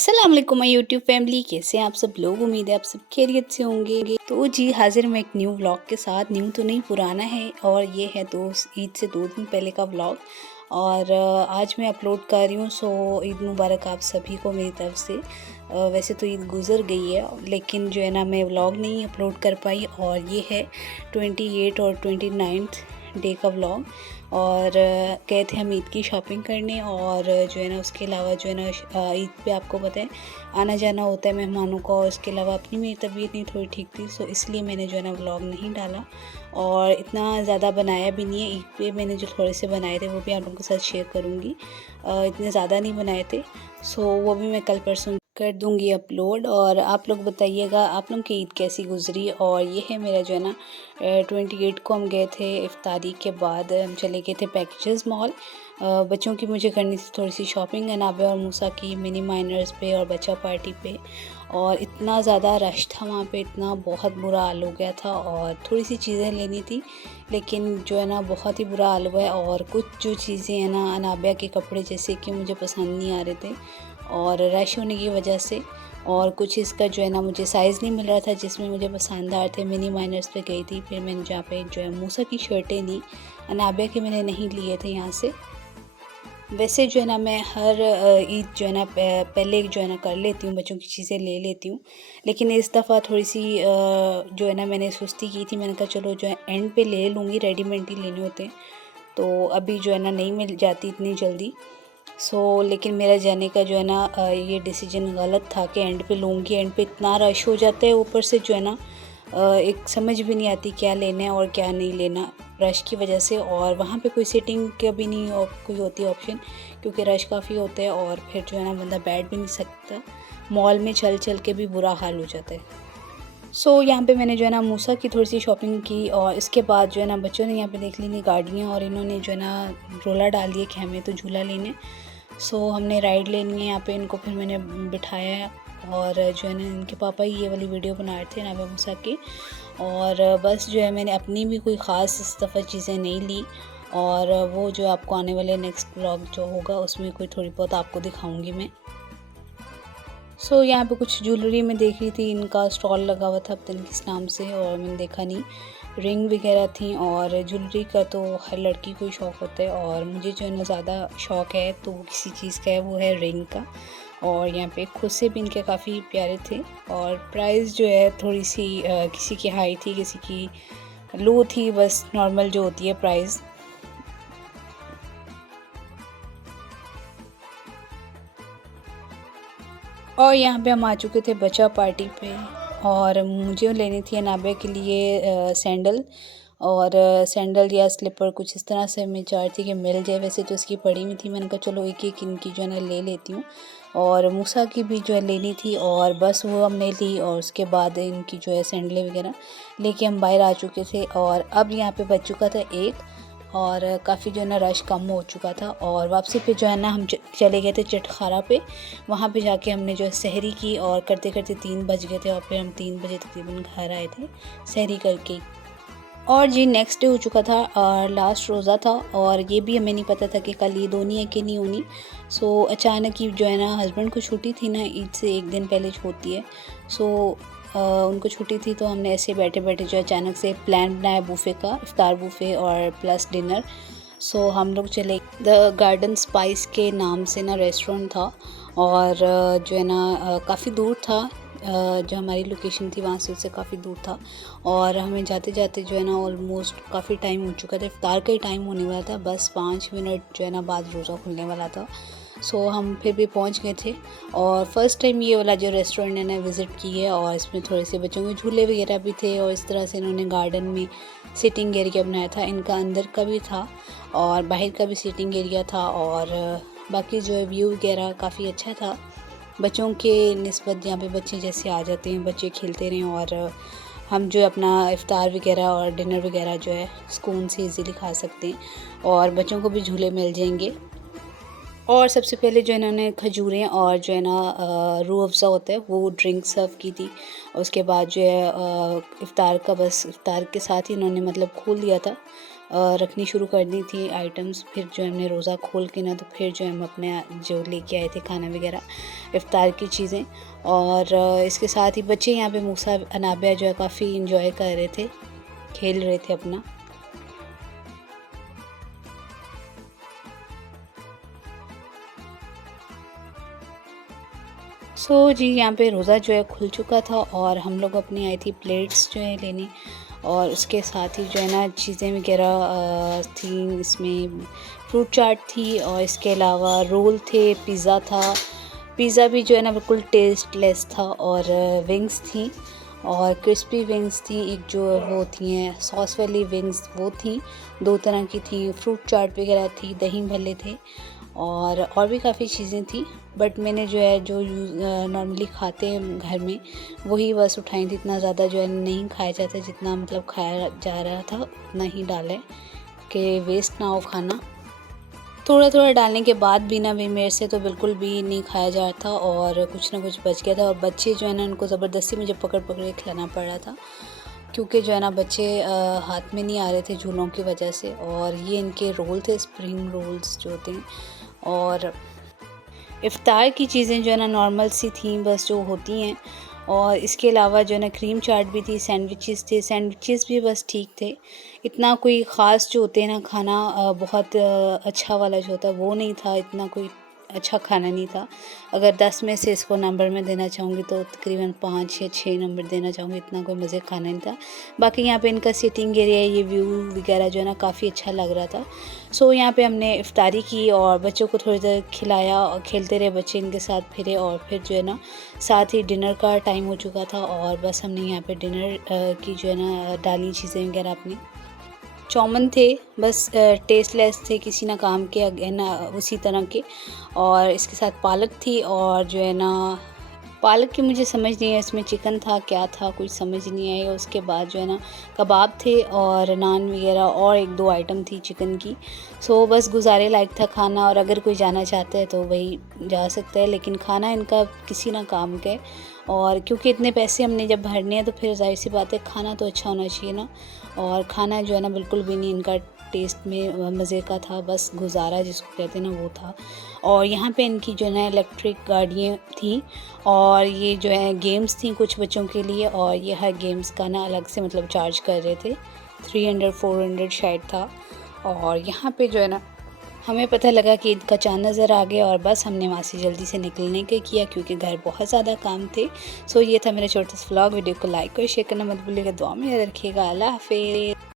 अस्सलाम वालेकुम my YouTube family, कैसे हैं आप सब लोग। उम्मीद है आप सब खैरियत से होंगे। तो जी हाजिर मैं एक न्यू व्लॉग के साथ। न्यू तो नहीं, पुराना है, और ये है तो ईद से 2 दिन पहले का व्लॉग। और आज मैं अपलोड कर रही हूँ। सो ईद मुबारक आप सभी को मेरी तरफ से। वैसे तो ईद गुज़र गई है, लेकिन जो है ना मैं व्लॉग नहीं अपलोड कर पाई। और ये है 28 और 29 डे का व्लॉग। और गए थे हम ईद की शॉपिंग करने। और जो है ना उसके अलावा जो है ना ईद पे आपको पता है आना जाना होता है मेहमानों का। और उसके अलावा अपनी मेरी तबीयत नहीं थोड़ी ठीक थी, सो इसलिए मैंने जो है ना व्लॉग नहीं डाला। और इतना ज़्यादा बनाया भी नहीं है। ईद पे मैंने जो थोड़े से बनाए थे वो भी आप लोगों के साथ शेयर करूँगी। इतने ज़्यादा नहीं बनाए थे, सो वो भी मैं कल परसों कर दूँगी अपलोड। और आप लोग बताइएगा आप लोगों की ईद कैसी गुजरी। और ये है मेरा जो है ना 28 को हम गए थे। इफ्तारी के बाद हम चले गए थे पैकेजेस मॉल। बच्चों की मुझे करनी थी थोड़ी सी शॉपिंग, अनाबे और मूसा की मिनी माइनर्स पे और बच्चा पार्टी पे। और इतना ज़्यादा रश था वहाँ पे, इतना बहुत बुरा हाल हो गया था। और थोड़ी सी चीज़ें लेनी थी, लेकिन जो है ना बहुत ही बुरा हाल हुआ है। और कुछ जो चीज़ें हैं ना अनाबिया के कपड़े जैसे कि मुझे पसंद नहीं आ रहे थे और रश होने की वजह से। और कुछ इसका जो है ना मुझे साइज़ नहीं मिल रहा था जिसमें मुझे पसंद आ रहे थे। मिनी माइनर्स पे गई थी, फिर मैंने जहाँ पे जो है मूसा की शर्टें ली। अनाबिया के मैंने नहीं लिए थे यहाँ से। वैसे जो है ना मैं हर ईद जो है ना पहले जो है ना कर लेती हूँ, बच्चों की चीज़ें ले लेती हूँ। लेकिन इस दफ़ा थोड़ी सी जो है ना मैंने सुस्ती की थी। मैंने कहा चलो जो है एंड पे ले लूँगी, रेडीमेड ही लेने होते हैं तो अभी जो है ना नहीं मिल जाती इतनी जल्दी। लेकिन मेरा जाने का जो है ना ये डिसीजन गलत था कि एंड पे लूँगी। एंड पे इतना रश हो जाता है, ऊपर से जो है ना एक समझ भी नहीं आती क्या लेना है और क्या नहीं लेना रश की वजह से। और वहाँ पे कोई सीटिंग का भी नहीं कोई होती ऑप्शन, क्योंकि रश काफ़ी होता है। और फिर जो है ना बंदा बैठ भी नहीं सकता, मॉल में चल चल के भी बुरा हाल हो जाता है। यहाँ पे मैंने जो है ना मूसा की थोड़ी सी शॉपिंग की। और इसके बाद जो है ना बच्चों ने यहाँ पे देख ली गाड़ियाँ, और इन्होंने जो है ना रोला डाल दिए कि हमें तो झूला लेने। हमने राइड लेनी है यहाँ पे इनको। फिर मैंने बिठाया है। और जो है ना इनके पापा ही ये वाली वीडियो बना रहे थे नाबा मूसा की। और बस जो है मैंने अपनी भी कोई ख़ास इस दफ़ा चीज़ें नहीं ली। और वो जो आपको आने वाले नेक्स्ट व्लॉग जो होगा उसमें कोई थोड़ी बहुत आपको दिखाऊंगी मैं। यहाँ पे कुछ ज्वेलरी में देख रही थी, इनका स्टॉल लगा हुआ था पता नहीं किस नाम से, और मैंने देखा नहीं। रिंग वगैरह थी। और ज्वेलरी का तो हर लड़की को ही शौक़ होता है, और मुझे जो है ना ज़्यादा शौक़ है तो किसी चीज़ का है, वो है रिंग का। और यहाँ पे खुद से भी इनके काफ़ी प्यारे थे। और प्राइस जो है थोड़ी सी किसी की हाई थी किसी की लो थी, बस नॉर्मल जो होती है प्राइस। और यहाँ पे हम आ चुके थे बच्चा पार्टी पे। और मुझे लेनी थी अनाबिया के लिए सैंडल। और सैंडल या स्लीपर कुछ इस तरह से मैं चाह रही थी कि मिल जाए। वैसे तो इसकी पड़ी हुई थी, मैंने कहा चलो एक एक इनकी जो है ना ले लेती हूँ। और मूसा की भी जो है लेनी थी, और बस वो हमने ली। और उसके बाद इनकी जो है सैंडलें वगैरह लेके हम बाहर आ चुके थे। और अब यहाँ पे बच चुका था एक, और काफ़ी जो है ना रश कम हो चुका था। और वापसी पे जो है ना हम चले गए थे चटखारा पे। वहाँ पे जाके हमने जो है सहरी की, और करते करते 3 बज गए थे। और फिर हम 3 बजे तकरीबन घर आए थे सहरी करके। और जी नेक्स्ट डे हो चुका था और लास्ट रोज़ा था। और ये भी हमें नहीं पता था कि कल ईद होनी है कि नहीं होनी। अचानक ही जो है ना हस्बैंड को छुट्टी थी ना, ईद से एक दिन पहले होती है। उनको छुट्टी थी, तो हमने ऐसे बैठे बैठे जो अचानक से प्लान बनाया बूफ़े का, इफ्तार बूफ़े और प्लस डिनर। हम लोग चले द गार्डन स्पाइस के नाम से ना रेस्टोरेंट था। और जो है ना काफ़ी दूर था, जो हमारी लोकेशन थी वहाँ से उससे काफ़ी दूर था। और हमें जाते जाते जो है ना ऑलमोस्ट काफ़ी टाइम हो चुका था, इफ्तार का ही टाइम होने वाला था, बस 5 मिनट जो है ना बाद रोज़ा खुलने वाला था। हम फिर भी पहुँच गए थे। और फ़र्स्ट टाइम ये वाला जो रेस्टोरेंट है ना विज़िट की है। और इसमें थोड़े से बच्चों के झूले वगैरह भी थे, और इस तरह से इन्होंने गार्डन में सिटिंग एरिया बनाया था। इनका अंदर का भी था और बाहर का भी सिटिंग एरिया था। और बाकी जो है व्यू वगैरह काफ़ी अच्छा था। बच्चों के निस्बत यहाँ पे बच्चे जैसे आ जाते हैं, बच्चे खेलते रहें, और हम जो है अपना इफ़्तार वगैरह और डिनर वगैरह जो है सुकून से इजीली खा सकते हैं। और बच्चों को भी झूले मिल जाएंगे। और सबसे पहले जो इन्होंने खजूरें और जो है ना रूह अफ़ज़ा होता है वो ड्रिंक सर्व की थी। और उसके बाद जो है इफ़्तार का बस इफ़्तार के साथ ही इन्होंने मतलब खोल दिया था। रखनी शुरू कर दी थी आइटम्स। फिर जो है हमने रोज़ा खोल के ना तो फिर जो है हम अपने जो लेके आए थे खाना वगैरह, इफ़्तार की चीज़ें। और इसके साथ ही बच्चे यहाँ पे मूसा अनाबिया जो है काफ़ी इंजॉय कर रहे थे, खेल रहे थे अपना। जी यहाँ पे रोज़ा जो है खुल चुका था और हम लोग अपनी आई थी प्लेट्स जो है लेने, और उसके साथ ही जो है ना चीज़ें वगैरह थी। इसमें फ्रूट चाट थी और इसके अलावा रोल थे, पिज़्ज़ा था। पिज़्ज़ा भी जो है ना बिल्कुल टेस्टलेस था। और विंग्स थी और क्रिस्पी विंग्स थी, एक जो वो थी हैं सॉस वाली विंग्स वो थी, 2 तरह की थी। फ्रूट चाट वगैरह थी, दही भल्ले थे और भी काफ़ी चीज़ें थी। बट मैंने जो है जो नॉर्मली खाते हैं घर में वही बस उठाई थी। इतना ज़्यादा जो है नहीं खाया जाता, जितना मतलब खाया जा रहा था उतना ही डालें कि वेस्ट ना हो खाना। थोड़ा थोड़ा डालने के बाद भी ना मेरे से तो बिल्कुल भी नहीं खाया जा रहा था और कुछ ना कुछ बच गया था। और बच्चे जो है ना उनको ज़बरदस्ती मुझे पकड़ पकड़ के खिलाना पड़ रहा था, क्योंकि जो है ना बच्चे हाथ में नहीं आ रहे थे झूलों की वजह से। और ये इनके रोल थे, स्प्रिंग रोल्स जो होते हैं। और इफ़्तार की चीज़ें जो है ना नॉर्मल सी थी बस जो होती हैं। और इसके अलावा जो है ना क्रीम चाट भी थी, सैंडविचेस थे, सैंडविचेस भी बस ठीक थे। इतना कोई ख़ास जो होते हैं ना खाना बहुत अच्छा वाला जो होता है वो नहीं था, इतना कोई अच्छा खाना नहीं था। अगर 10 में से इसको नंबर में देना चाहूँगी तो तकरीबन 5 या 6 नंबर देना चाहूँगी, इतना कोई मज़े खाना नहीं था। बाकी यहाँ पे इनका सिटिंग एरिया, ये व्यू वगैरह जो है ना काफ़ी अच्छा लग रहा था। यहाँ पे हमने इफ़्तारी की और बच्चों को थोड़ी देर खिलाया और खेलते रहे बच्चे इनके साथ फिरे। और फिर जो है ना साथ ही डिनर का टाइम हो चुका था और बस हमने यहाँ पे डिनर की जो है ना डाली चीज़ें वगैरह अपनी। चौमन थे बस टेस्टलेस थे, किसी ना काम के अगेन उसी तरह के। और इसके साथ पालक थी और जो है ना पालक की मुझे समझ नहीं है इसमें चिकन था क्या था, कुछ समझ नहीं आई। और उसके बाद जो है ना कबाब थे और नान वगैरह और 1-2 आइटम थी चिकन की। बस गुजारे लायक था खाना। और अगर कोई जाना चाहता है तो वही जा सकता है, लेकिन खाना इनका किसी ना काम का है। और क्योंकि इतने पैसे हमने जब भरने हैं तो फिर ज़ाहिर सी बात है खाना तो अच्छा होना चाहिए ना। और खाना जो है ना बिल्कुल भी नहीं इनका टेस्ट में मज़े का था, बस गुजारा जिसको कहते हैं ना वो था। और यहाँ पे इनकी जो है ना इलेक्ट्रिक गाड़ियाँ थी और ये जो है गेम्स थी कुछ बच्चों के लिए। और ये हर गेम्स का ना अलग से मतलब चार्ज कर रहे थे, 300-400 शायद था। और यहाँ पे जो है ना हमें पता लगा कि ईद का चाँद नज़र आ गया और बस हमने वहाँ से जल्दी से निकलने का किया क्योंकि घर बहुत ज़्यादा काम थे। ये था मेरा छोटा सा व्लॉग। वीडियो को लाइक और शेयर करना मत भूलिएगा, दुआ में याद रखिएगा। अल्लाह हाफ़िज़।